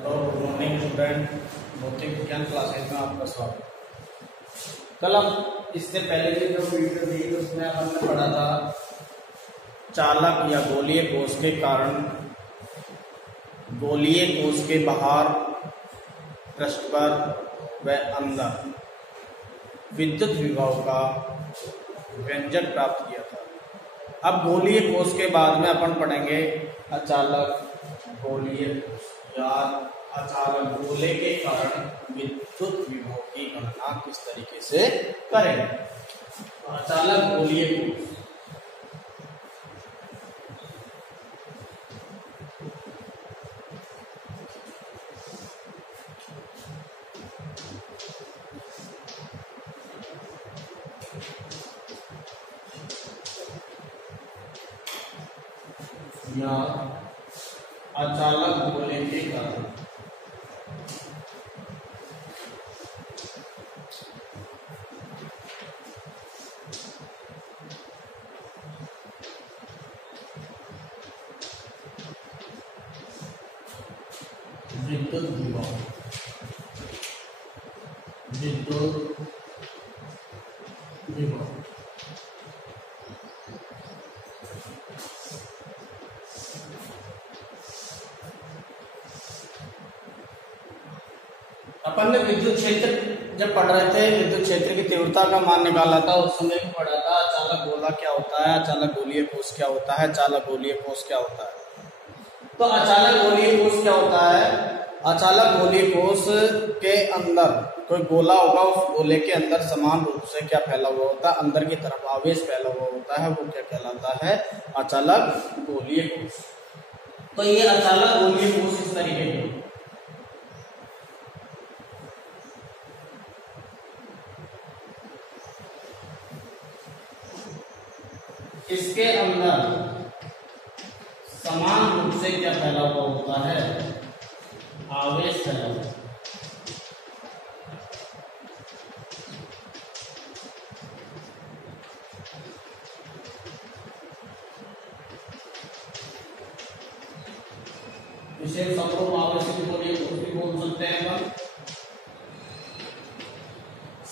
Hello, good morning student. भौतिक विज्ञान classes में आपका स्वागत। कल हम इससे पहले की जो वीडियो थी उसमें हमने पढ़ा था चालक या गोलीय कोश के कारण गोलीय कोश के बाहर, पृष्ठ पर व अंदर विद्युत विभव का व्यंजक प्राप्त किया था। अब गोलीय कोश के बाद में अपन पढ़ेंगे अचालक गोलीय कोश या अचालक गोले के कारण विद्युत विभव की गणना किस तरीके से करेंगे। अचालक गोलीय कोश या अचालक गोले के कारण विद्युत विभव अपन ने विद्युत क्षेत्र जब पढ़ रहे थे, विद्युत क्षेत्र की तीव्रता का मान निकाला था। उस समय भी पढ़ा था अचालक गोला क्या होता है, अचालक गोलीय कोश क्या होता है, अचालक गोलीय कोश क्या होता है। तो अचालक गोलीय कोश क्या होता है? अचालक गोलीय कोश के अंदर कोई गोला होगा, उस गोले के अंदर समान रूप से क्या फैला हुआ होता है, अंदर की तरफ आवेश फैला हुआ होता है, वो क्या कहलाता है? अचालक गोलीय कोश। तो ये अचालक गोलीय कोश इस तरीके के इसके अंदर समान रूप से क्या फैला हुआ होता है? आवेश फैला हुआ। इसे समरूप आवेशित गोलीय कोश भी बोल सकते हैं अपन।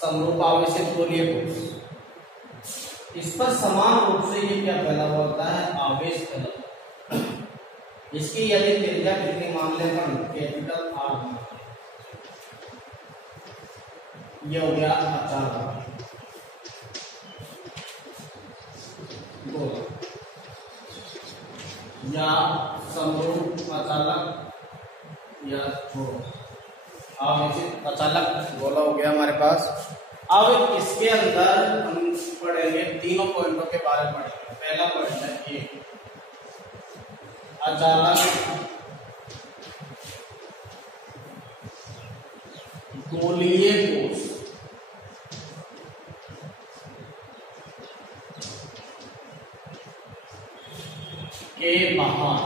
समरूप आवेशित गोलीय कोश, इस पर समान रूप से ये क्या फैला हुआ होता है? आवेश फैला हुआ। इसकी यदि त्रिज्या कितनी मान ले अपन? Capital R. ये हो गया अचालक गोला या समरूप अचालक या आवेशित अचालक गोला हो गया हमारे पास। अब इसके अंदर हम पढ़ेंगे तीनों पॉइंटों के बारे में पढ़ेंगे। पहला पॉइंट है ये अचालक गोलीय कोश के बाहर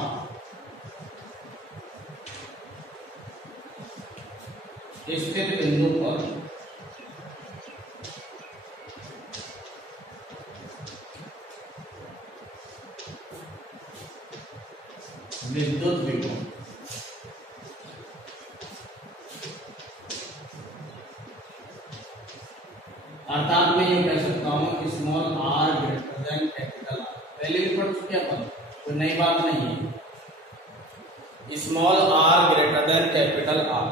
स्थित बिंदु पर विद्युत विभव अर्थात मैं ये कह सकता हूं small r greater than capital R. पहले भी पढ़ चुके अपन, कोई नई बात नहीं है। Small r greater than capital R.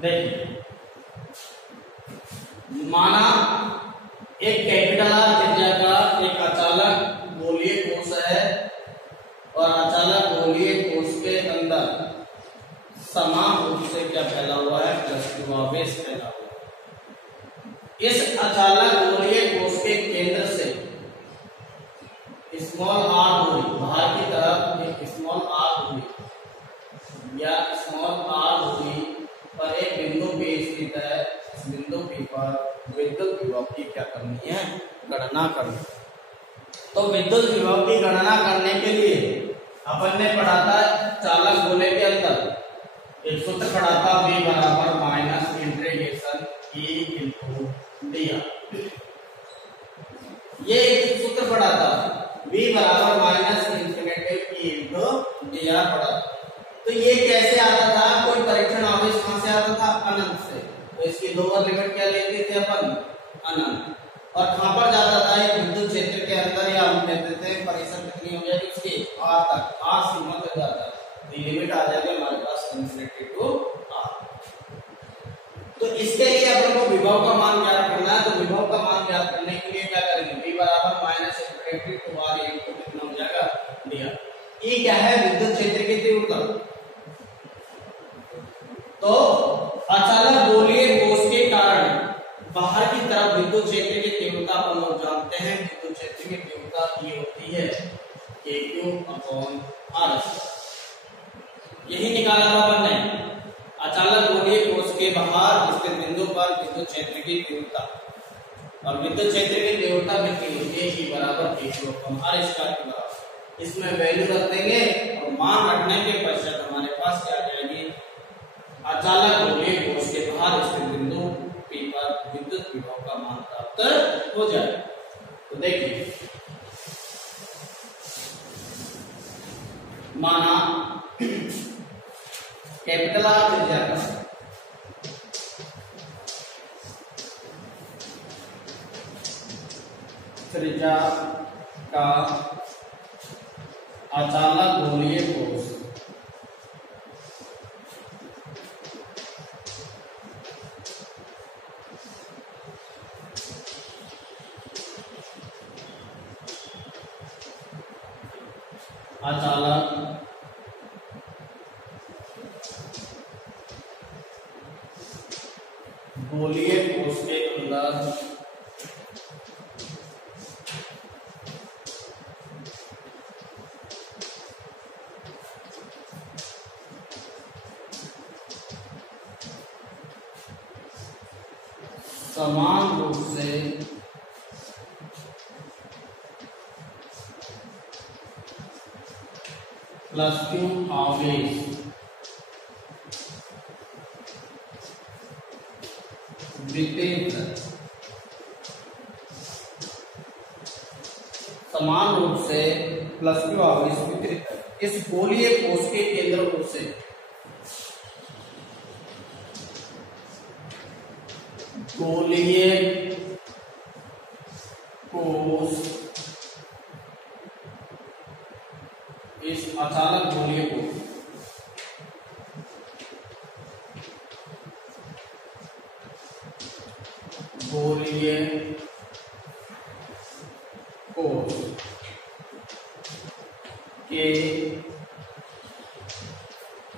देखिए, माना एक कैपिटल आर त्रिज्या का एक अचालक गोलीय कोश है और अचालक गोलीय कोश के अंदर समान रूप से क्या फैला हुआ है? पृष्ठ आवेश फैला हुआ है। इस अचालक गोलीय कोश के केंद्र से स्मॉल आर दूरी, बाहर की तरफ एक स्मॉल आर दूरी या स्मॉल आर दूरी पर एक बिंदु P स्थित है। इस बिंदु P पर विद्युत विभव की क्या करनी है? गणना करनी। तो विद्युत विभव की गणना करने के लिए अपन ने पढ़ा था चालक गोले के अंदर एक सूत्र पढ़ा था, V बराबर minus integration E into d r. ये एक सूत्र पढ़ा था, V बराबर minus infinity E into d are पढ़ा। तो ये कैसे आता था, कोई परीक्षण आवेश कहां से आता था, अनंत से, तो इसकी लोअर लिमिट क्या लेते थे अपन, अनंत। और कहां पर जाता था, एक विद्युत क्षेत्र के अंदर, या हम कहते थे परिसर कितनी हो जाएगी उसकी, आर तक, आर सीमा तक जाता है, तो लिमिट आ जाएगी हमारे पास इन्फिनिटी टू आर। तो इसके लिए अपन को विभव का मान ज्ञात करना है, तो विभव का मान ज्ञात करने के लिए क्या करेंगे, v बराबर माइनस इन्फिनिटी टू आर, ये कितना हो जाएगा, दिया। ये क्या है, विद्युत क्षेत्र की तीव्रता। तो अचानक गोलीय कोष के कारण बाहर की तरफ विद्युत क्षेत्र की तीव्रता अपन लोग जानते हैं, विद्युत क्षेत्र की तीव्रता ये होती है kq/r। यही निकाला था अपन ने, अचानक गोलीय कोष के बाहर स्थित बिंदु पर विद्युत क्षेत्र की तीव्रता, और विद्युत क्षेत्र की तीव्रता कितनी होती है, E बराबर kq/r स्क्वायर के बराबर। इसमें वैल्यू रख देंगे और मान रखने के पश्चात हमारे पास क्या आ जाएगी, अचानक गोलीय कोष के बाहर स्थित बिंदु P पर विद्युत विभव का मान प्राप्त हो जाएगा। तो देखिए, माना कैपिटल आर त्रिज्या का अचानक गोलीय कोष गोलीय कोष के अंदर समान रूप से प्लस क्यू आवेश वितरित, समान रूप से प्लस क्यू आवेश वितरित इस गोलीय कोष के केंद्र कोष से गोलीय कोष, इस अचानक गोलीय कोष के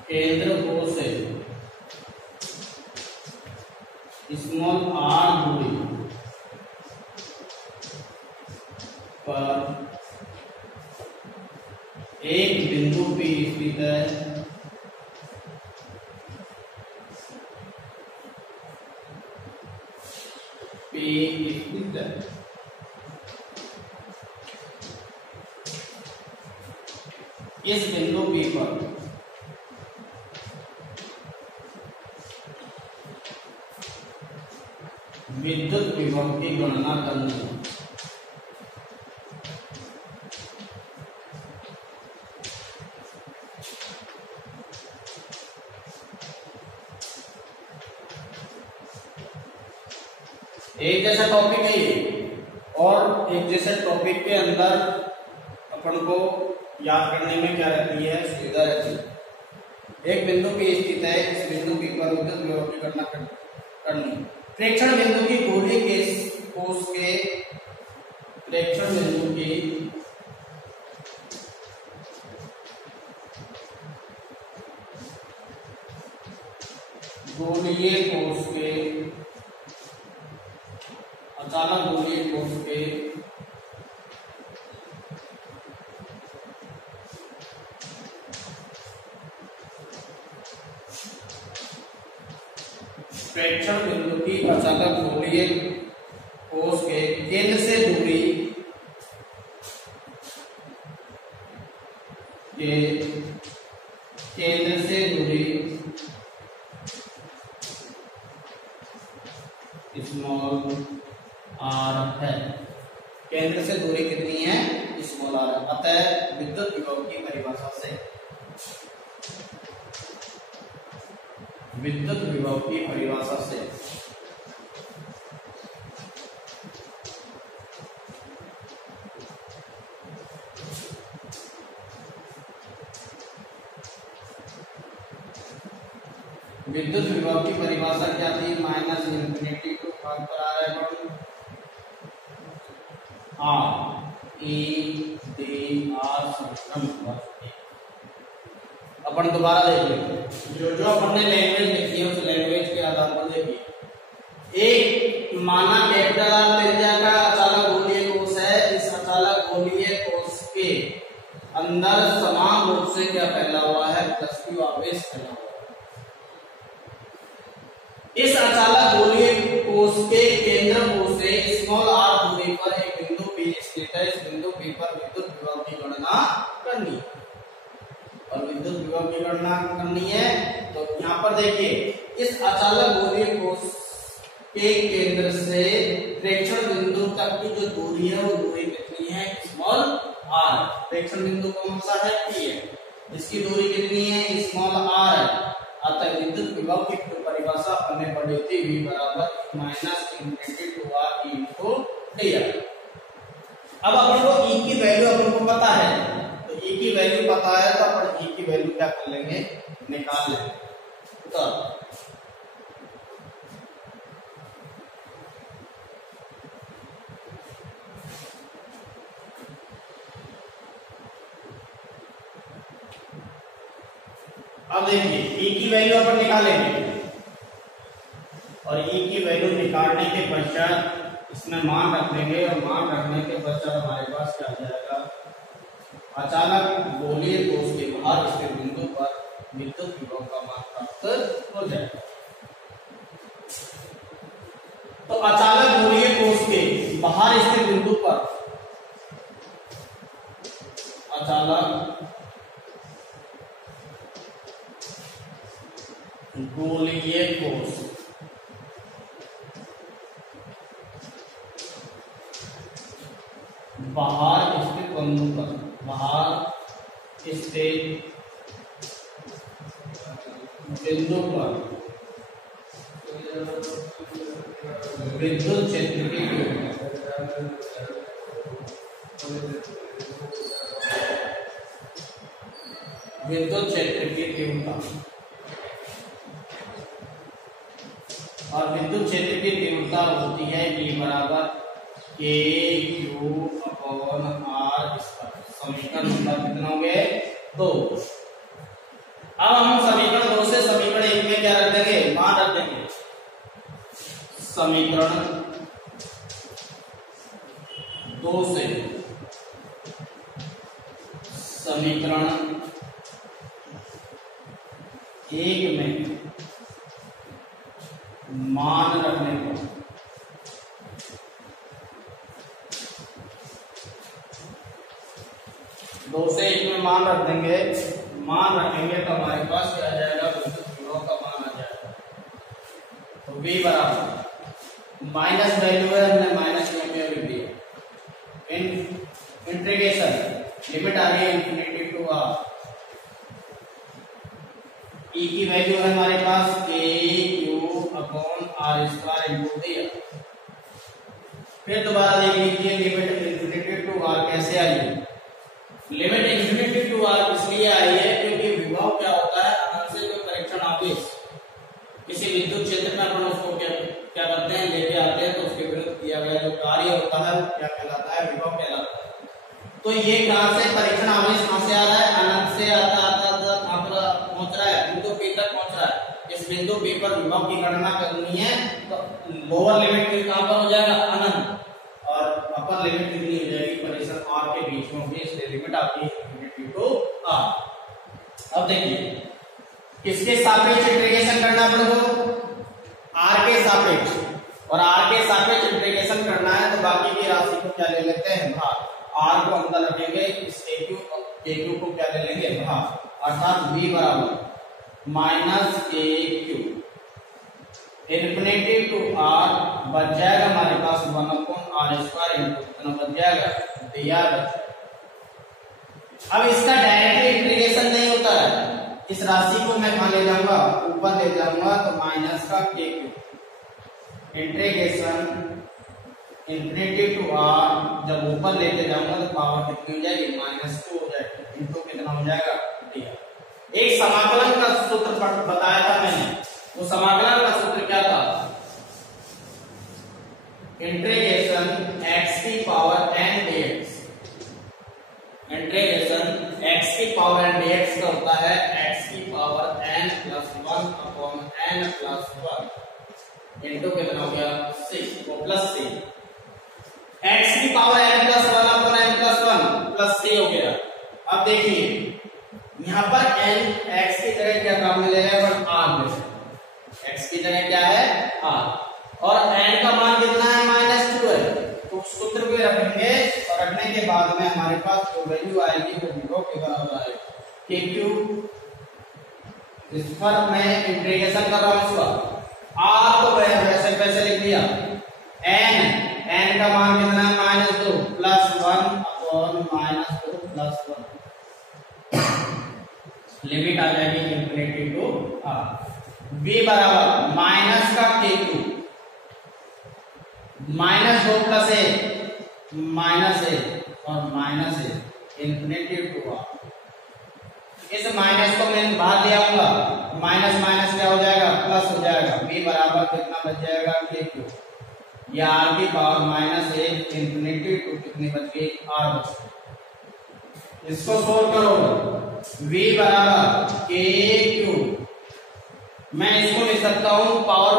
केंद्र कोष से स्मॉल आर दूरी पर एक बिंदु P स्थित है, इस बिंदु P पर विद्युत विभव की गणना करनी है। एक जैसा टॉपिक है ये, और एक जैसे टॉपिक के अंदर अपन को याद करने में क्या रहती है, सुविधा रहती है। एक बिंदु P स्थित है, इस बिंदु P पर विद्युत विभव की गणना करनी। प्रेक्षण बिंदु की गोलीय कोष के प्रेक्षण बिंदु की गोलीय कोष के अचानक गोलीय कोष के प्रेक्षण बिंदु की अचानक गोलीय कोष के केंद्र से दूरी स्मॉल आर है। केंद्र से दूरी कितनी है, स्मॉल आर है। अतः विद्युत विभव की परिभाषा से विद्युत विभव की परिभाषा से। विद्युत विभव की परिभाषा क्या थी? माइनस इंफिनिटी टू भाग पर आ रहा है आर ई डी आर समीकरण। अपन दोबारा देख लेंगे जो अपन ने लैंग्वेज लिखी है उस लैंग्वेज के आधार पर देखिए। एक माना कैपिटल आर त्रिज्या का अचालक गोलीय कोश है। इस अचालक गोलीय कोश के अंदर समान रूप से क्या फैला हुआ है? प्लस क्यू आवेश फैला हुआ है। इस अचालक गोलीय कोश के केंद्र से स्मॉल आर दूरी पर एक बिंदु P स्थित है। इस बिंदु P पर विद्युत विभव की गणना करनी है और विद्युत विभव की गणना करनी है तो यहाँ पर देखिए इस अचालक गोलीय कोश के केंद्र से प्रेक्षण बिंदु तक की जो दूरी है वो दूरी कितनी है? Small r. प्रेक्षण बिंदु कौन सा है? P है। इसकी दूरी कितनी है? स्मॉल आर है। अतः विद्युत विभव की परिभाषा हमने पढ़ी थी V बराबर minus infinity to r into d r. अब अपन को E की वैल्यू अपन को पता है तो E की वैल्यू पता है तो अपन E की वैल्यू क्या कर लेंगे? निकाल लेंगे। तो अब देखिए E की वैल्यू अपन निकालेंगे और E की वैल्यू निकालने के पश्चात इसमें मान रख देंगे और मान रखने के पश्चात हमारे पास क्या आ जाएगा? अचालक गोलीय कोश के बाहर स्थित बिंदु पर विद्युत विभव का मान प्राप्त हो जाएगा। तो अचालक गोलीय कोश के बाहर स्थित बिंदु पर अचालक गोलीय कोश बाहर स्थित बिंदु पर विद्युत क्षेत्र की तीव्रता और विद्युत क्षेत्र की तीव्रता होती है E बराबर k q upon r square. समीकरण नंबर कितना हो गए? 2। अब हम समीकरण 2 से समीकरण 1 में क्या रख देंगे? मान रख देंगे। समीकरण 2 से समीकरण 1 में मान रखने पर दो से एक में मान रख देंगे। मान रखेंगे तो हमारे पास क्या आ जाएगा? विद्युत विभव का मान आ जाएगा। तो V बराबर माइनस वैल्यू है हमने माइनस में लिख दिया। इंटीग्रेशन लिमिट आ रही है इंफिनिटी टू आर। E की वैल्यू है हमारे पास k q upon r square into d r. फिर दोबारा देख लीजिए लिमिट इंफिनिटी टू आर कैसे आई है? लिमिट इंफिनिटी टू आर इसलिए आई है क्योंकि विभव क्या होता है? अनंत से कोई परीक्षण आवेश किसी विद्युत क्षेत्र में अपन उसको क्या करते हैं? लेके आते हैं तो उसके विरुद्ध किया गया जो कार्य होता है वो क्या कहलाता है? विभव कहलाता है। तो ये कहां से परीक्षण आवेश कहां से आ रहा है? अनंत से आता कहां पर पहुंच रहा है? बिंदु P तक पहुंच रहा है। इस बिंदु P पर विभव की गणना करनी है तो लोअर लिमिट कहां पर हो जाएगा? अनंत। और अपर लिमिट कितनी हो जाएगी? परीक्षण R के बीच में होगी, इसलिए लिमिट आती है इंफिनिटी टू R। अब देखिए किसके सापेक्ष इंटीग्रेशन करना पड़ेगा? R के सापेक्ष। और R के सापेक्ष इंटीग्रेशन करना है तो बाकी की राशि को क्या ले लेते हैं? भाग। R को अंदर रखेंगे, इस KQ को क्या ले लेंगे? भाग। अर्थात V बराबर minus KQ infinity to R बच जाएगा हमारे पास 1 अपॉन आर स्क्वायर इंटू कितना बच जाएगा? dr। अब इसका डायरेक्टली इंटीग्रेशन नहीं होता है। इस राशि को मैं कहां ले जाऊंगा? ऊपर ले जाऊंगा तो माइनस का k cube integration infinity to r, जब ऊपर लेके जाऊंगा तो पावर कितनी हो जाएगी -2 हो जाएगी, इनटू कितना हो जाएगा डी। एक समाकलन का सूत्र बताया था मैंने, वो समाकलन का सूत्र क्या था? इंटीग्रेशन x की power n dx, integration x की पावर n dx का होता है x की power n plus 1 upon n plus 1 into कितना हो गया 6 वो प्लस 6, x की power n plus 1 upon n plus 1 plus 6 हो गया। अब देखिए यहाँ पर n x की जगह क्या काम में ले रहे हैं, r में, x की जगह क्या है r, और n का मान कितना है -2 है, तो सूत्र को रखेंगे और रखने के बाद में हमारे पास जो वैल्यू आएगी वो विभव के बराबर आएगी के क्यूब। इस पर मैं इंटीग्रेशन कर रहा हूं इसका, r तो वैसे वैसे लिख दिया, n का मान कितना है -2 प्लस 1 अपॉन -2 प्लस 1, लिमिट आ जाएगी इंफिनिटी टू r। b बराबर माइनस का के क्यूब, -2 प्लस 1 -1 और -1 इंफिनिटी टू r। इस माइनस को मैं बाहर ले आऊंगा, माइनस माइनस क्या हो जाएगा प्लस हो जाएगा, b बराबर कितना बच जाएगा के क्यूब, या r की पावर -1 इंफिनिटी टू कितनी बच गई r बच गई। इसको सोल्व करो, v बराबर के क्यूब, मैं इसको लिख सकता हूं पावर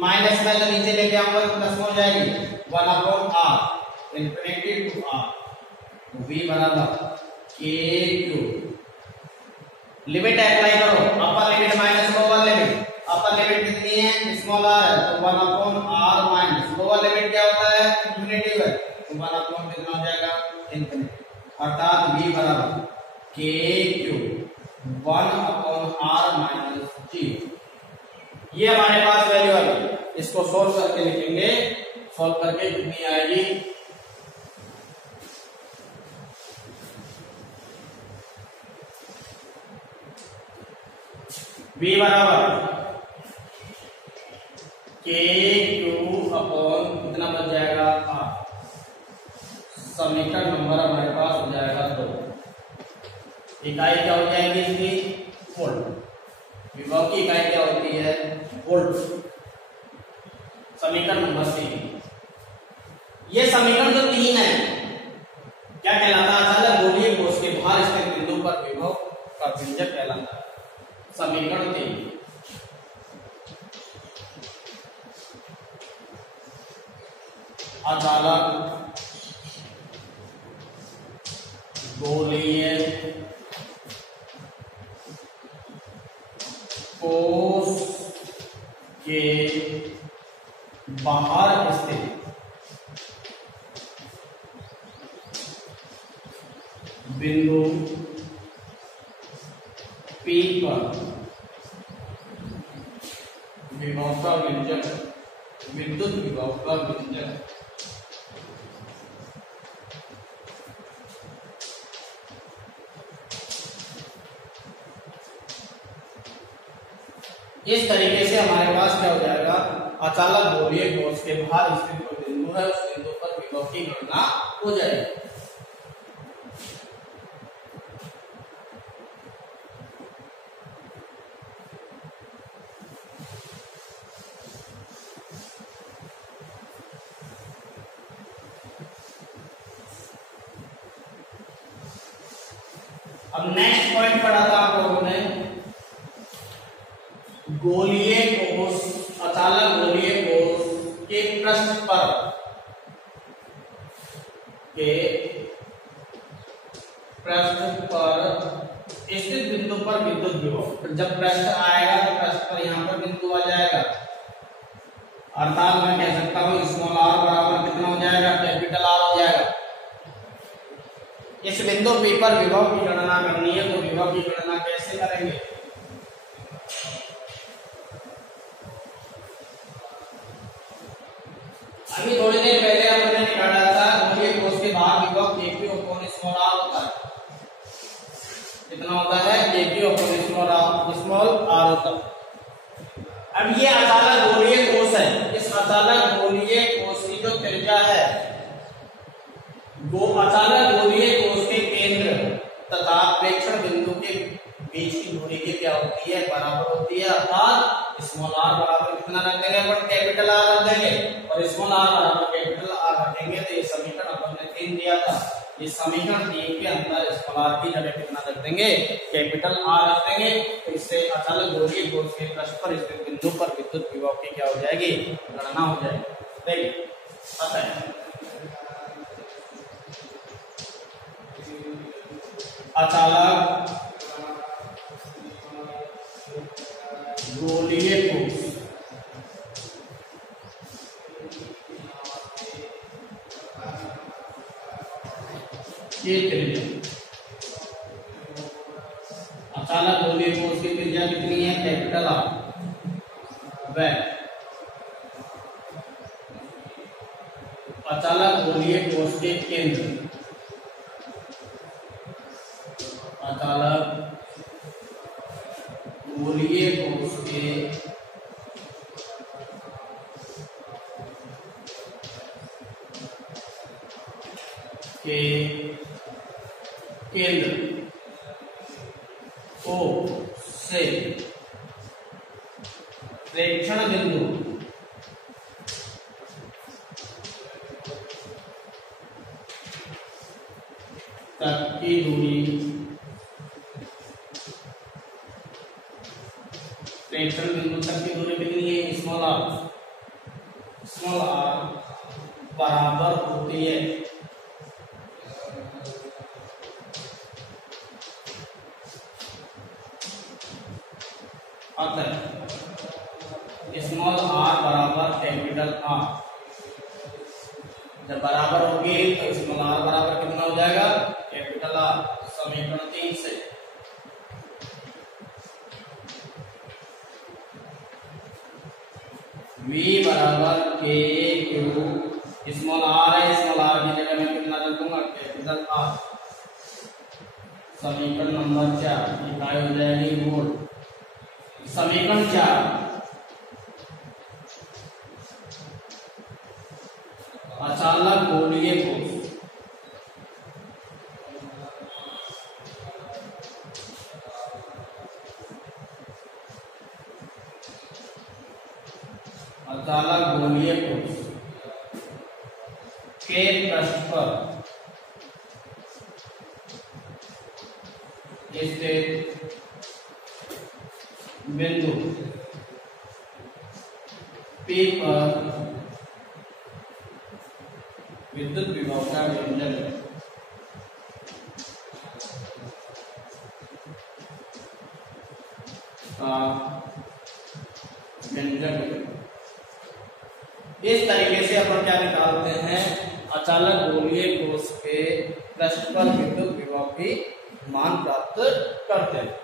माइनस में जो नीचे लेके आऊंगा तो प्लस हो जाएगी 1 upon r infinity to r, v बराबर के क्यूब। लिमिट अप्लाई करो, upper limit minus lower limit, upper limit कितनी है स्मॉल r है तो 1 upon r minus lower limit क्या होता है इंफिनिटी है तो 1 अपॉन कितना हो जाएगा इंफिनिटी, अर्थात v बराबर k cube 1 upon r minus 0। ये हमारे पास वैल्यू आ गई, इसको सोल्व करके लिखेंगे, सोल्व करके कितनी आएगी v बराबर के क्यूब अपॉन कितना बच जाएगा r, समीकरण नंबर हमारे पास हो जाएगा 2। इकाई क्या हो जाएगी इसकी वोल्ट, विभव की इकाई क्या होती है वोल्ट, समीकरण नंबर 3। ये समीकरण जो 3 है क्या कहलाता है, अचालक गोलीय कोश के बाहर स्थित बिंदु पर विभव का व्यंजक कहलाता है, समीकरण 3। अचालक गोलीय कोश के बाहर स्थित बिंदु P पर विभव का व्यंजक, विद्युत विभव का व्यंजक इस तरीके से हमारे पास क्या हो जाएगा, अचालक गोलीय कोश के बाहर स्थित जो बिंदु है उस बिंदु पर विभव की गणना हो जाएगी। अब नेक्स्ट पॉइंट पढ़ा था आप लोगों ने, गोलीय कोश, अचालक गोलीय कोश के पृष्ठ पर स्थित बिंदु पर विद्युत विभव, जब पृष्ठ आएगा तो पृष्ठ पर यहाँ पर बिंदु आ जाएगा, अर्थात मैं कह सकता हूँ स्मॉल r बराबर कितना हो जाएगा कैपिटल R हो जाएगा। इस बिंदु P पर विभव की गणना करनी है, तो विभव की गणना कैसे करेंगे, अभी थोड़ी देर पहले हमने निकाला था गोलीय कोश के बाहर विभव Q अपॉन स्मॉल r होता है, कितना होता है Q अपॉन स्मॉल r होता है। अब ये अचालक गोलीय कोष है, इस अचालक गोलीय कोष की जो त्रिज्या है, वो अचालक गोलीय कोष के केंद्र तथा प्रेक्षण बिंदु के बीच की दूरी की क्या होती है, बराबर होती है। अर्थात स्मॉल आर बराबर कितना रख देंगे, अपन कैपिटल आर रख देंगे, और स्मॉल आर बराबर कैपिटल आर रखेंगे। तो ये समीकरण अपन ने 3 दिया था, इस समीकरण 3 के अंदर स्मॉल आर की जगह कितना रख देंगे, कैपिटल आर रख देंगे। तो इससे अचालक गोलीय कोष के पृष्ठ पर स्थित बिंदु पर विद्युत विभव की क्या हो जाएगी, गणना हो जाएगी। देखिए अचालक गोलीय कोष की त्रिज्या, अचालक गोलीय कोष की त्रिज्या कितनी है, कैपिटल आर। वह अचालक गोलीय कोष के केंद्र, अचालक गोलीय कोष के केंद्र को से प्रेक्षण बिंदु तक की दूरी, प्रेक्षण बिंदु तक की दूरी कितनी है, स्मॉल आर। स्मॉल आर बराबर होती है स्मॉल आर बराबर कैपिटल आर। जब बराबर होगी तो स्मॉल आर बराबर कितना हो जाएगा, कैपिटल आर। समीकरण 3 से V बराबर के क्यू, स्मॉल आर है, स्मॉल आर की जगह में कितना रख दूंगा, कैपिटल आर। समीकरण नंबर 4 इकाई हो जाएगी वोल्ट। समीकरण 4 अचालक गोलीय कोष अचालक गोलीय कोष के पृष्ठ पर स्थित बिंदु P पर विद्युत विभव का व्यंजक इस तरीके से अपन क्या निकालते हैं, अचालक गोलीय कोष के पृष्ठ पर विद्युत विभव की मान प्राप्त करते हैं।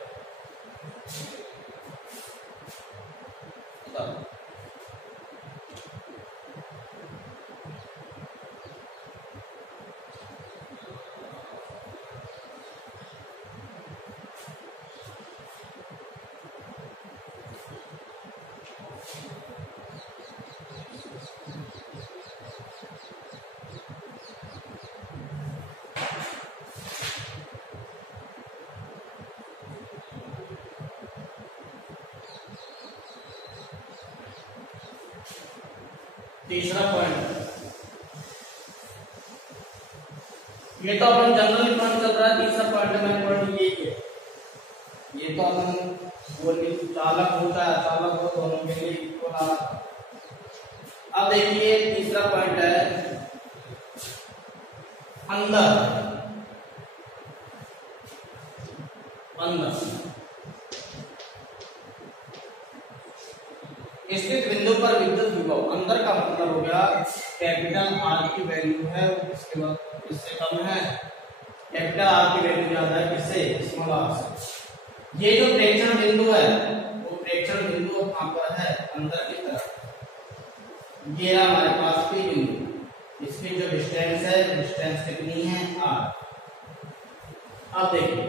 तीसरा पॉइंट, ये तो अपन जनरल पॉइंट चल रहा है। तीसरा पॉइंट में पॉइंट ये है, ये तो अपन गोली चालक होता है, चालक हो दोनों के लिए इक्वल आ रहा है। अब देखिए तीसरा पॉइंट है अंदर स्थित बिंदु पर विद्युत विभव। अंदर का मतलब हो गया कैपिटल आर की वैल्यू है, इसके बाद इससे कम है, कैपिटल आर की वैल्यू ज्यादा है, किससे, स्मॉल आर से। ये जो प्रेक्षण बिंदु है वो प्रेक्षण बिंदु कहां पर है, अंदर की तरफ। ये हमारे पास की बिंदु, इसकी जो डिस्टेंस है, डिस्टेंस कितनी है, आर। अब देखिए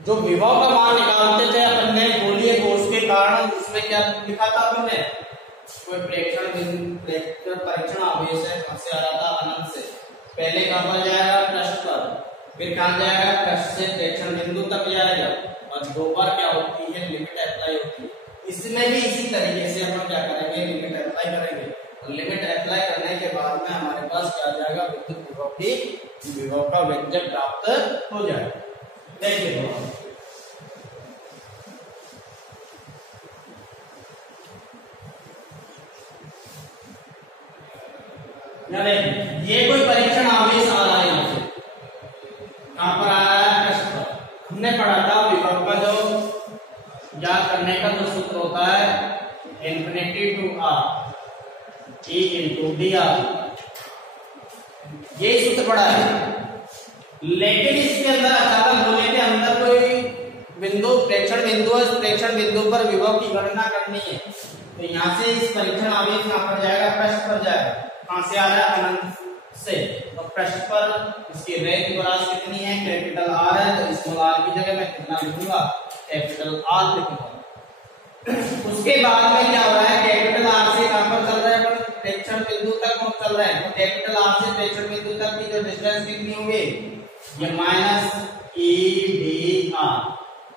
जो विभव का मान निकालते थे अपन ने गोलीय कोष के कारण, उसमें क्या लिखा था अपन ने, कोई प्रेक्षण परीक्षण आवेश है, कहां से आ रहा था, अनंत से। पहले कहां पर जाएगा, पृष्ठ पर, फिर कहां जाएगा, पृष्ठ से प्रेक्षण बिंदु तक जाएगा, और दो बार क्या होती है, लिमिट अप्लाई होती है। इसमें भी इसी तरीके से अपन क्या करेंगे, लिमिट अप्लाई करेंगे। और लिमिट अप्लाई करने के बाद में हमारे पास क्या जाएगा, विद्युत विभव का व्यंजक प्राप्त हो जाएगा। देखिए ये कोई परीक्षण आवेश आ रहा है, यहाँ से कहां पर आ रहा है, पृष्ठ पर। हमने पढ़ा था विभव का जो ज्ञात करने का जो सूत्र होता है, infinity to r E into d r, ये सूत्र पढ़ा है। लेकिन इसके अंदर अचानक बोले के अंदर कोई बिंदु प्रेक्षण बिंदु है, प्रेक्षण बिंदु पर विभव की गणना करनी है। तो यहाँ से इस परीक्षण आवेश कहां पर जाएगा, पृष्ठ पर जाएगा। कहां से आ रहा है, अनंत से। तो पृष्ठ पर इसकी रेंज बराबर कितनी है, कैपिटल आर है, तो स्मॉल आर की जगह मैं कितना लिखूंगा, कैपिटल आर लिखूंगा। उसके बाद में क्या हो रहा है, कैपिटल आर से कहां पर चल रहा है, प्रेक्षण बिंदु तक हम चल रहे हैं। तो कैपिटल आर से प्रेक्षण बिंदु तक की जो डिस्टेंस कितनी होगी, ये माइनस ई डी आर।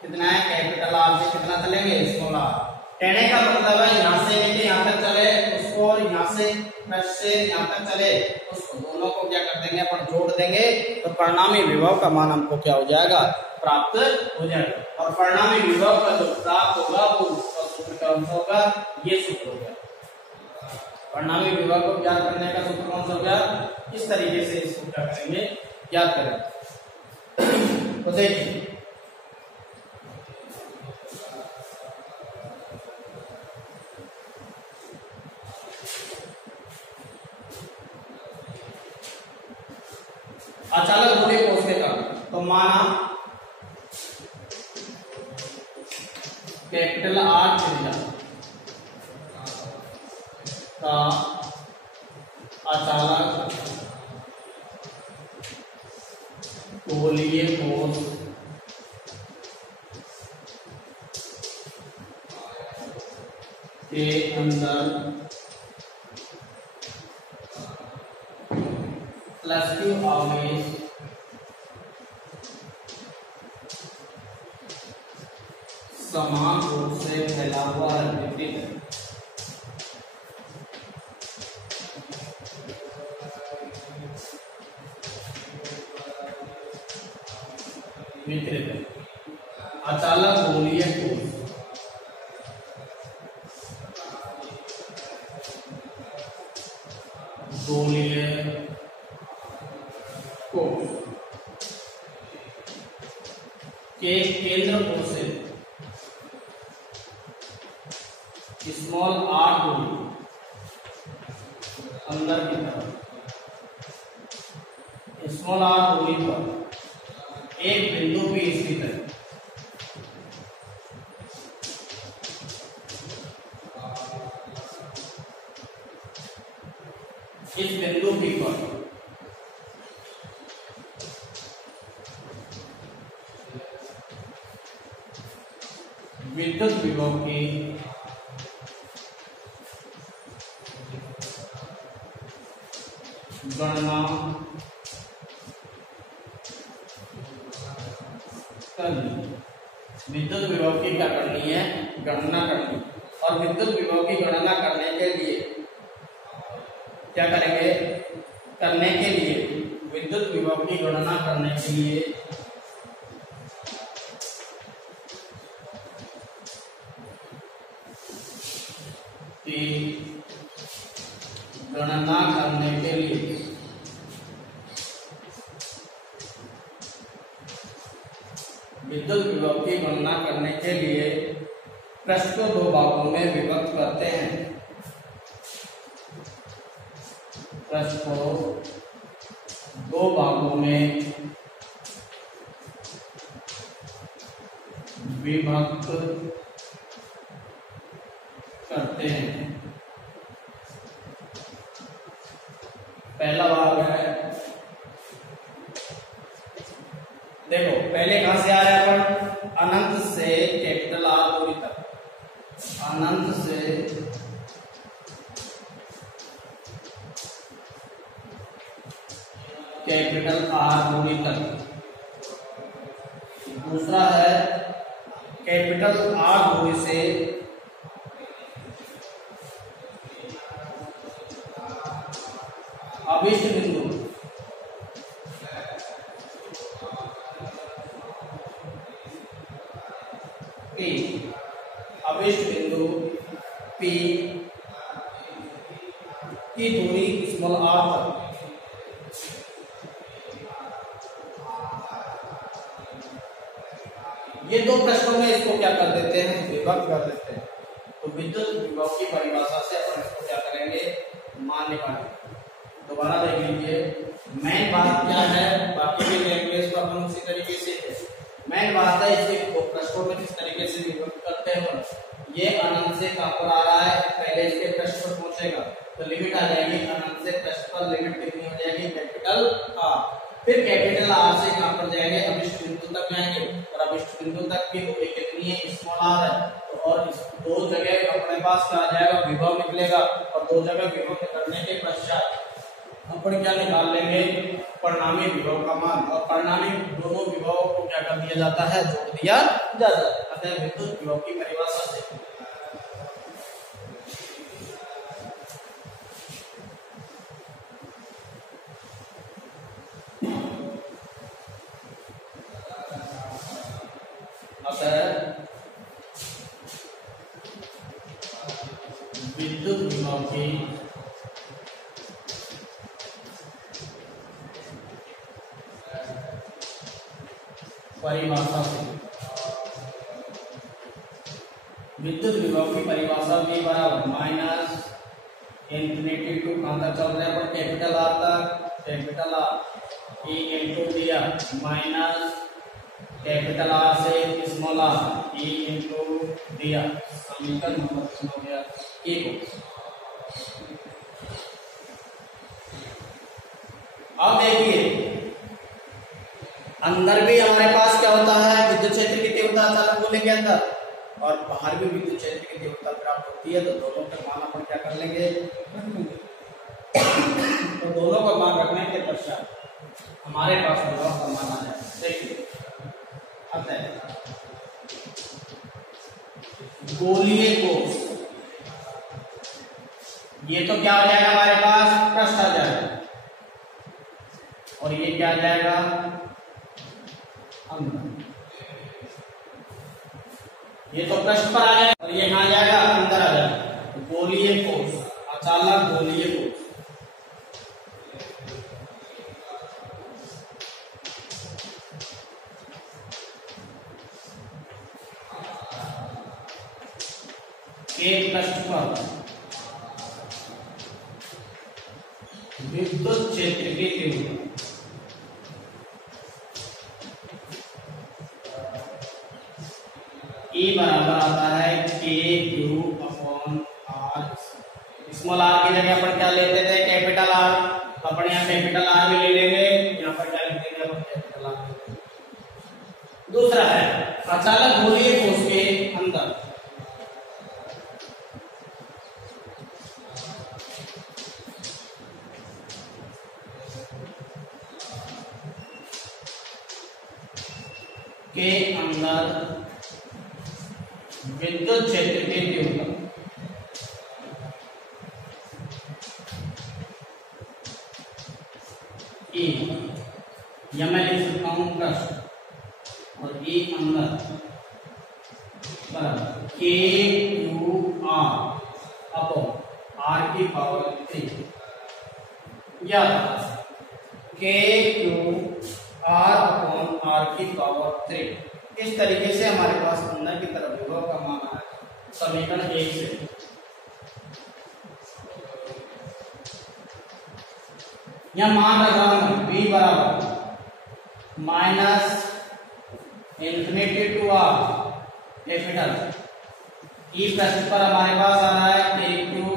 कितना है, कैपिटल आर से कितना चलेंगे, स्मॉल आर। कहने का मतलब है यहाँ से लेके यहाँ तक चले उसको, और यहाँ से पृष्ठ से यहाँ तक चले उसको, दोनों को क्या कर देंगे, अपन जोड़ देंगे, तो परिणामी विभव का मान हमको क्या हो जाएगा, प्राप्त हो जाएगा। और परिणामी विभव का जो प्राप्त होगा वो उसका सूत्र कौन सा होगा, ये सूत्र हो गया। परिणामी विभव को ज्ञात करने का सूत्र कौन सा हो गया, इस तरीके से इसको क्या करेंगे, ज्ञात करेंगे। तो देखिए अचानक गोले कोष के कारण, तो माना कैपिटल आर त्रिज्या का अचानक गोलीय कोष के अंदर प्लस क्यू आवेश समान रूप से फैला हुआ है, वितरित अचालक गोलीय कोष के केंद्र को से स्मॉल आर दूरी अंदर की तरफ, स्मॉल आर दूरी पर एक बिंदु पे स्थित है। इस बिंदु P पर विद्युत विभव की गणना करनी, विद्युत विभव की क्या करनी है, गणना करनी। और विद्युत विभव की गणना करने के लिए क्या करेंगे, करने के लिए विद्युत विभव की गणना करने के लिए विद्युत विभव की गणना करने के लिए पृष्ठ को दो भागों में विभक्त करते हैं। पृष्ठ को दो भागों में विभक्त करते हैं। पहला भाग है, देखो पहले पहले कहां से आ रहा है अपन, अनंत से कैपिटल आर दूरी तक, अनंत से कैपिटल आर दूरी तक। दूसरा है कैपिटल आर दूरी से अभिष्ट बिंदु, P, अभिष्ट बिंदु P की दूरी स्मॉल r तक। ये दो प्रश्नों में इसको क्या कर देते हैं, विभक्त कर देते हैं। तो विद्युत विभव की परिभाषा से अपन इसको क्या करेंगे, मान निकालेंगे। दोबारा देख लीजिए, मेन बात क्या है, बाकी के लैंग्वेज को अपन उसी तरीके से है। मेन बात है इसके दो प्रश्नों में किस तरीके से विभक्त करते हैं। ये अनंत से कहां पर आ रहा है, पहले इसके पृष्ठ पर पहुंचेगा तो लिमिट आ जाएगी, अनंत से पृष्ठ पर लिमिट कितनी हो जाएगी, कैपिटल आर। फिर कैपिटल आर से कहां पर जाएंगे, अभिष्ट बिंदु तक जाएंगे, और अभिष्ट बिंदु तक की दूरी कितनी है, स्मॉल आर है। तो और इस दो जगह अपने पास क्या आ जाएगा, विभव निकलेगा, और दो जगह विभव निकलने के पश्चात अपन क्या निकाल लेंगे, परिणामी विभव का मान। और परिणामी दोनों विभवों को क्या कर दिया जाता है, जोड़ दिया जाता है। अतः विद्युत विभव की परिभाषा से विद्युत विभव की परिभाषा से, विद्युत विभव की परिभाषा V बराबर माइनस इंफिनिटी टू कहां तक चल रहे हैं पर कैपिटल आर तक, कैपिटल आर ई इंटू दिया माइनस कैपिटल आर से स्मॉल आर ई इंटू दिया। समीकरण नंबर हो गया एक। अब देखिए अंदर भी हमारे पास क्या होता है, विद्युत क्षेत्र की तीव्रता अचानक गोले के अंदर, और बाहर भी विद्युत क्षेत्र की तीव्रता प्राप्त होती है। तो दोनों का मान अपन क्या कर लेंगे, तो दोनों का मान रखने के पश्चात हमारे पास विभव का मान आ जाए। देखिए अतः गोलीय कोश, ये तो क्या हो जाएगा हमारे पास, पृष्ठ आ जाएगा, और ये क्या आ जाएगा, ये तो पृष्ठ पर आ जाएगा, और ये कहां जाएगा, अंदर आ जाएगा। गोलीय कोश, अचालक गोलीय कोश, एक पृष्ठ पर विद्युत क्षेत्र की तीव्रता E बराबर आता है KQ/R। स्मॉल आर की जगह पर क्या लेते थे, कैपिटल आर, अपन यहाँ कैपिटल आर भी ले लेंगे, यहाँ पर क्या लिख देंगे अपन, कैपिटल आर। दूसरा है अचालक गोलीय कोश के अंदर विद्युत क्षेत्र की तीव्रता E, या मैं लिख सकता हूं पृष्ठ, और E अंदर बराबर KQR अपॉन R की पावर 3, या KQR अपॉन R की पावर 3। इस तरीके से हमारे पास अंदर की तरफ विभव का मान आया समीकरण 1 से। यह मान रखा हूं V बराबर minus infinity to R capital E पृष्ठ पर हमारे पास आ रहा है KQ/R²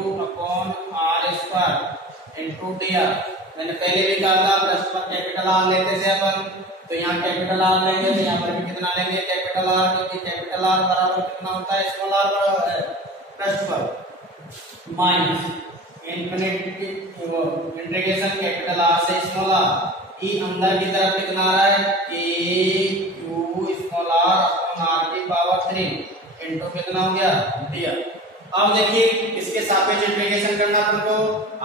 इंटू dr। मैंने पहले भी कहा था पृष्ठ पर कैपिटल R लेते थे अपन, तो यहाँ कैपिटल आर लेंगे, तो यहाँ पर भी कितना लेंगे कैपिटल आर, क्योंकि कैपिटल आर बराबर कितना होता है स्मॉल आर बराबर है प्लस पर minus infinity integration capital R से स्मॉल आर, ई अंदर की तरफ कितना आ रहा है k q small r upon r की पावर 3 इनटू कितना हो गया दिया। अब देखिए इसके सापेक्ष इंटीग्रेशन करना तुमको,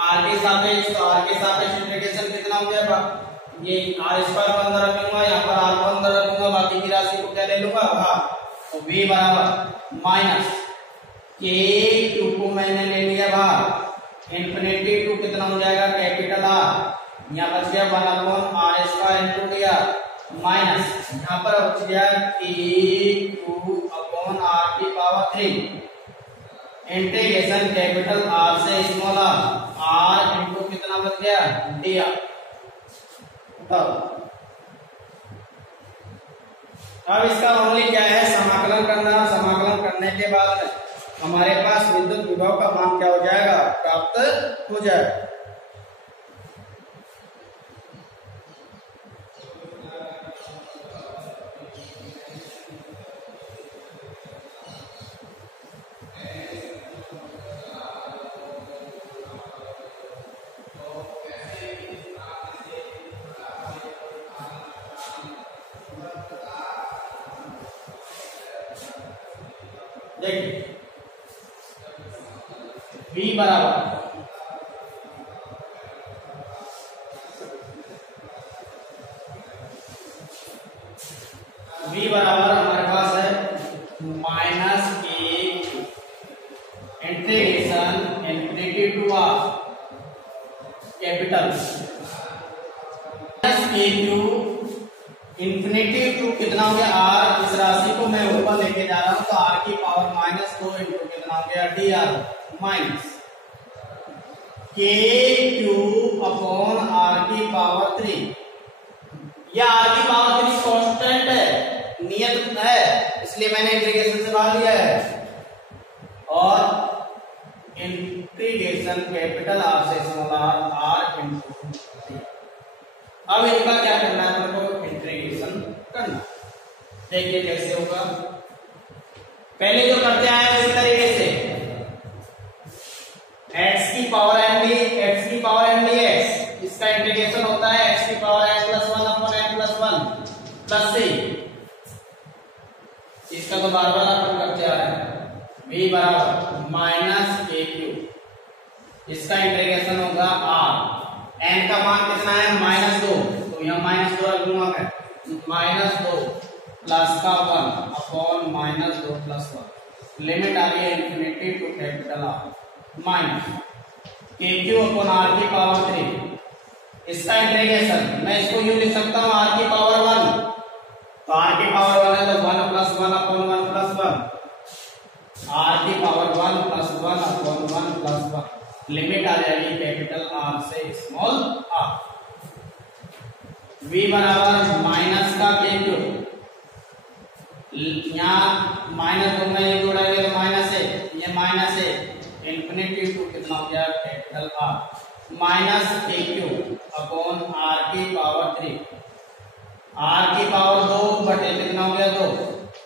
आर के सापेक्ष, तो आर के सापेक्ष इंटीग्रेशन कितना हो गया, ये आर स्क्वायर को अंदर रखूंगा, यहाँ पर आर को अंदर रखूंगा, बाकी की राशि को क्या ले लूंगा भाग, तो v बराबर माइनस के क्यू को मैंने ले लिया भाग इन्फिनिटी टू कितना हो जाएगा कैपिटल आर, यहाँ बच गया 1 अपॉन आर स्क्वायर इनटू दिया माइनस यहाँ पर बच गया के क्यू अपॉन आर की पावर 3 इंटीग्रेशन कैपिटल आर से स्मॉल आर इनटू कितना बच गया डी आर। अब इसका ओनली क्या है समाकलन करना, समाकलन करने के बाद हमारे पास विद्युत विभव का मान क्या हो जाएगा प्राप्त हो जाएगा। देखिए v बराबर हमारे पास है minus k integration infinity to r capital minus k q infinity to कितना हो गया आर, इस राशि को मैं ऊपर लेके जा रहा हूं तो आर की पावर -2 इंटू कितना हो गया D R minus k q upon r की पावर 3, या आर की पावर 3 कांस्टेंट है नियत है इसलिए मैंने इंटीग्रेशन से बाहर लिया है, और इंटीग्रेशन कैपिटल आर से स्मॉल आर इंटू। अब इनका क्या करना है हमको इंटीग्रेशन करना, देखिए कैसे होगा। पहले जो करते आए इस तरीके से x की पावर n डी x की पावर n dx, इसका इंटीग्रेशन होता है x की power n+1 upon n+1 plus c, इसका तो बार बार अपन करते आ रहे हैं। v बराबर माइनस के क्यू, इसका इंटीग्रेशन होगा r, n का मान कितना है -2, तो यहाँ -2 रख दूंगा मैं, -2 प्लस का 1 अपॉन -2 प्लस 1, लिमिट आ रही है infinity to capital R minus k q upon r की पावर 3, इसका इंटीग्रेशन मैं इसको यूं लिख सकता हूं आर की पावर 1, तो आर की पावर 1 है तो 1 प्लस 1 अपॉन 1 प्लस 1, आर की power 1 plus 1 upon 1 plus 1, limit आ जाएगी कैपिटल आर से स्मॉल आर। v बराबर माइनस का के क्यू, यहाँ माइनस को मैं जोड़ेंगे तो माइनस है, ये माइनस है इन्फिनिटी टू कितना हो गया capital R minus k q upon r की पावर 3, आर की पावर 2 बटे कितना हो गया 2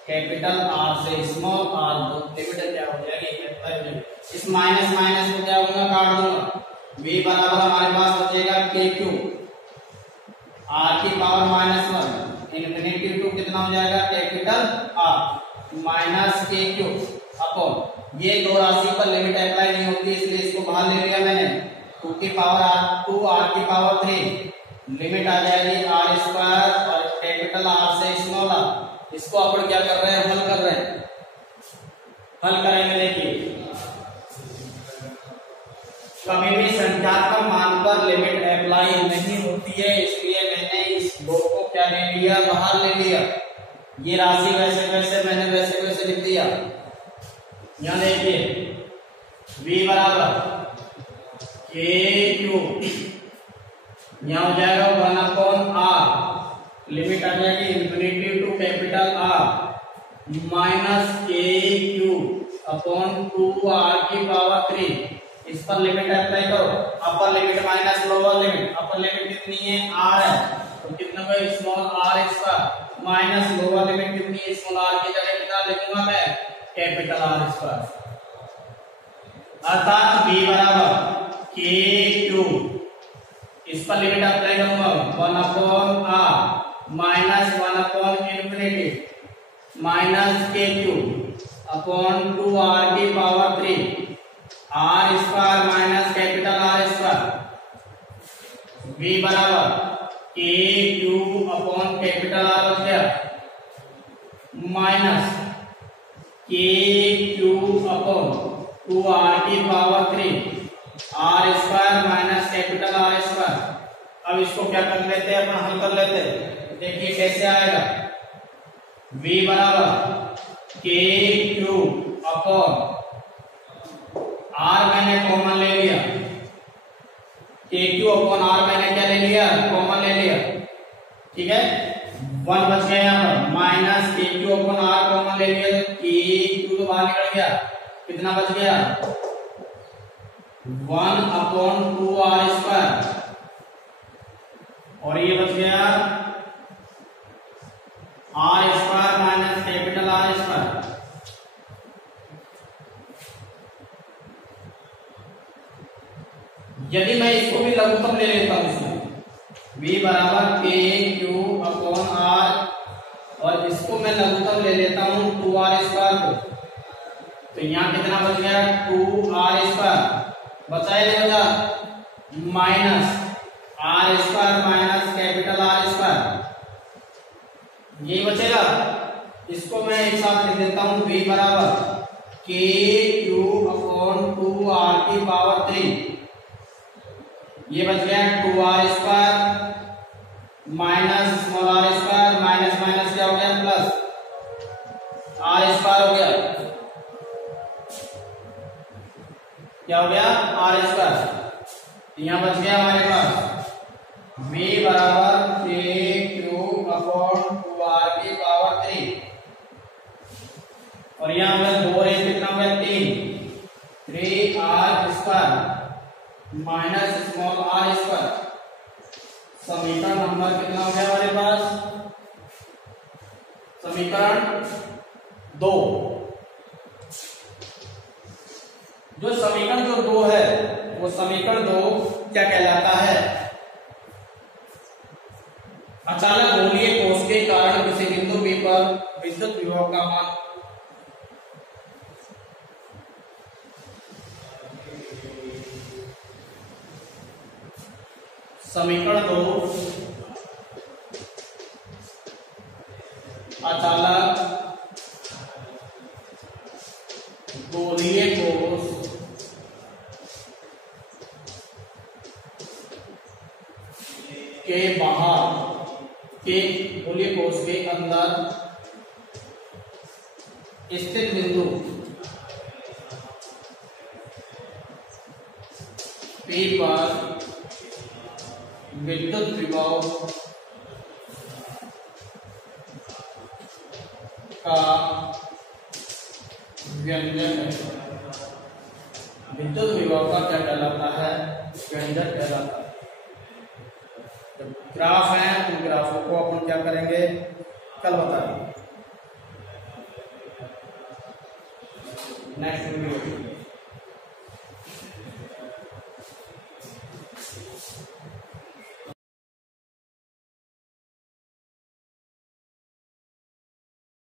कैपिटल आर से स्मॉल आर, 2 लिमिट क्या हो जाएगी, इस माइनस माइनस को क्या होगा काट दूंगा, v बराबर हमारे पास बचेगा के क्यू आर की पावर -1 इन्फिनिटी टू कितना हो जाएगा capital R minus k q upon, ये दो राशि पर लिमिट अप्लाई नहीं होती इसलिए इसको बाहर ले लिया मैंने, 2 की पावर r2 आर की पावर 3, लिमिट आ जाएगी आर स्क्वायर और कैपिटल आर से स्मॉल आर। इसको अपन क्या कर रहे हैं हल कर रहे हैं, हल करेंगे। देखिए कभी भी संख्यात्मक मान पर लिमिट अप्लाई नहीं होती है इसलिए मैंने इस दो को क्या ले लिया बाहर ले लिया, ये राशि वैसे वैसे मैंने वैसे वैसे लिख दिया। यहाँ देखिए v बराबर के क्यू, यहाँ हो जाएगा 1 अपॉन आर, लिमिट आ जाएगी infinity to capital R minus k q upon 2 r की पावर 3, इस पर लिमिट अप्लाई करो, upper limit minus lower limit, upper limit कितनी है r है तो कितना का small r square minus lower limit कितनी है स्मॉल आर की जगह कितना लिखूंगा मैं कैपिटल आर स्क्वायर, अर्थात b बराबर के क्यू, इस पर लिमिट अप्लाई करूंगा 1 upon r minus 1 upon infinity minus k q upon 2 r की power 3 r square minus capital R square, v बराबर k q upon capital R हो गया minus k q upon 2 r की power 3 r square minus capital R square. अब इसको क्या कर लेते हैं अपन हल कर लेते हैं, देखिए कैसे आएगा v बराबर के क्यू अपॉन आर मैंने कॉमन ले लिया, के क्यू अपॉन आर मैंने क्या ले लिया कॉमन ले लिया, ठीक है 1 बच गया यहाँ पर minus k q upon are common ले लिया तो के क्यू तो बाहर निकल गया, कितना बच गया 1 अपॉन 2 आर स्क्वायर और ये बच गया r square minus capital R square. यदि मैं इसको भी लघुत्तम ले लेता हूं इसमें v बराबर के क्यू अपॉन आर और इसको मैं लघुत्तम ले लेता हूं 2 आर स्क्वायर को, तो यहाँ कितना बच गया 2 आर स्क्वायर बचा है बचा minus r square minus capital R square, यही बचेगा। इसको मैं एक साथ लिख देता हूं v बराबर के क्यू अपॉन 2 आर की पावर 3, ये बच गया 2 r square minus small r square minus minus क्या हो गया प्लस आर स्क्वायर हो गया, क्या हो गया आर स्क्वायर। यहाँ बच गया हमारे पास v बराबर के क्यू अपॉन 2 आर की पावर 3 और यहाँ पे 2 है कितना हो गया 3 r square minus small r square. समीकरण नंबर कितना हो गया हमारे पास समीकरण 2। जो समीकरण जो 2 है वो समीकरण 2 क्या कहलाता है, अचानक गोलीय कोष के कारण किसी बिंदु P पर विद्युत विभव का मान समीकरण 2 अचालक गोलीय कोष के बाहर के गोलीय कोष के अंदर स्थित बिंदु P पर विद्युत विभव का व्यंजक है। विद्युत विभव का क्या कहलाता है व्यंजक कहलाता है। तो ग्राफ है उन ग्राफों को अपन क्या करेंगे कल बताएंगे नेक्स्ट वीडियो।